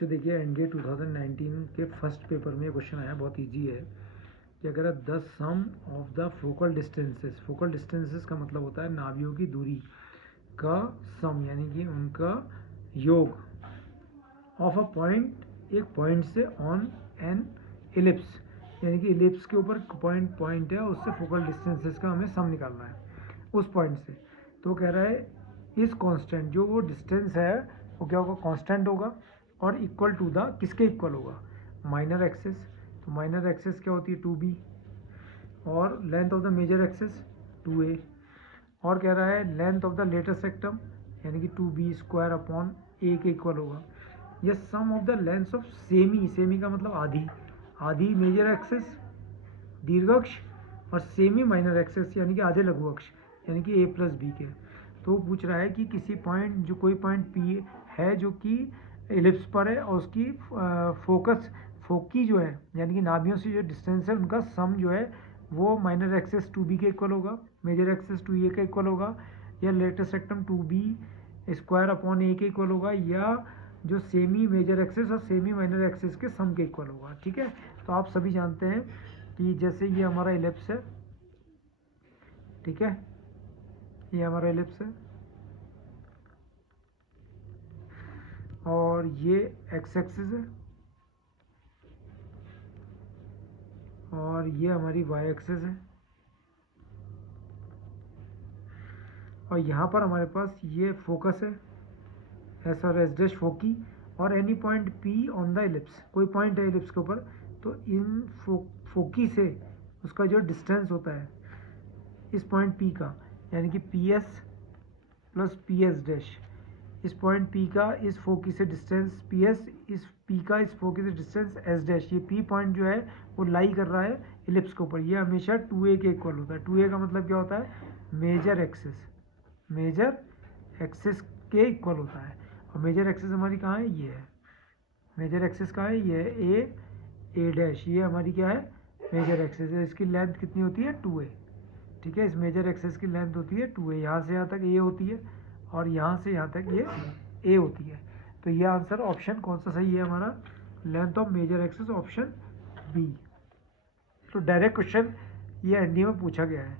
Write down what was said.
तो देखिए एनडीए 2019 के फर्स्ट पेपर में क्वेश्चन आया, बहुत इजी है कि अगर the sum of the focal distances का मतलब होता है नाभियों की दूरी का सम, यानी कि उनका योग, ऑफ अ पॉइंट, एक पॉइंट से, ऑन एन इलिप्स, यानी कि इलिप्स के ऊपर पॉइंट है, उससे फोकल डिस्टेंसेस का हमें सम निकालना है उस पॉइंट से। तो कह रहा है इस कांस्टेंट, जो वो डिस्टेंस है वो क्या होगा, कांस्टेंट होगा और इक्वल टू द, किसके इक्वल होगा, माइनर एक्सिस। तो माइनर एक्सिस क्या होती है 2b, और length of the major axis 2a, और कह रहा है length of the latus rectum यानी कि 2b स्क्वायर अपॉन a के इक्वल होगा। यह sum of the length of semi का मतलब आधी मेजर एक्सिस दीर्घ अक्ष और सेमी माइनर एक्सिस यानी कि आधे लघु अक्ष यानी कि a प्लस बी के। तो वो पूछ रहा है कि किसी पॉइंट, जो कोई पॉइंट P है जो कि एलिप्स पर है और उसकी फोकी जो है यानी कि नाभियों से जो डिस्टेंस है उनका सम जो है वो माइनर एक्सिस 2b के इक्वल होगा, मेजर एक्सिस 2a के इक्वल होगा, या letter सेक्टम 2b square upon a के इक्वल होगा, या जो सेमी मेजर एक्सिस और सेमी माइनर एक्सिस के सम के इक्वल होगा। ठीक है, तो आप सभी जानते हैं कि जैसे ये हमारा एलिप्स है, ठीक है, ये हमारा एलिप्स है और ये एक्स एक्सिस है और ये हमारी वाई एक्सिस है, और यहाँ पर हमारे पास ये फोकस है, एस और एस डैश फोकी, और any point P on the ellipse, कोई पॉइंट है एलिप्स के ऊपर, तो इन फोकी से उसका जो डिस्टेंस होता है इस पॉइंट पी का, यानी कि P S plus P S dash, इस पॉइंट पी का इस फोकी से डिस्टेंस पी एस, इस पी का इस फोकी से डिस्टेंस एस डैश, ये पी पॉइंट जो है वो लाई कर रहा है इलिप्स के ऊपर, ये हमेशा 2a के इक्वल होता है। 2a का मतलब क्या होता है, मेजर एक्सिस के इक्वल होता है, और मेजर एक्सिस हमारी कहाँ है, ये है मेजर एक्सिस, कहाँ है, ये है ए डैश, ये हमारी क्या है, मेजर एक्सिस है। इसकी लेंथ कितनी होती है 2a, ठीक है, इस मेजर एक्सिस की लेंथ होती है 2a, यहाँ से यहाँ तक a होती है और यहाँ से यहाँ तक ये a होती है। तो ये आंसर ऑप्शन कौन सा सही है हमारा, length of major axis, option b. तो डायरेक्ट क्वेश्चन ये एनडीए में पूछा गया है।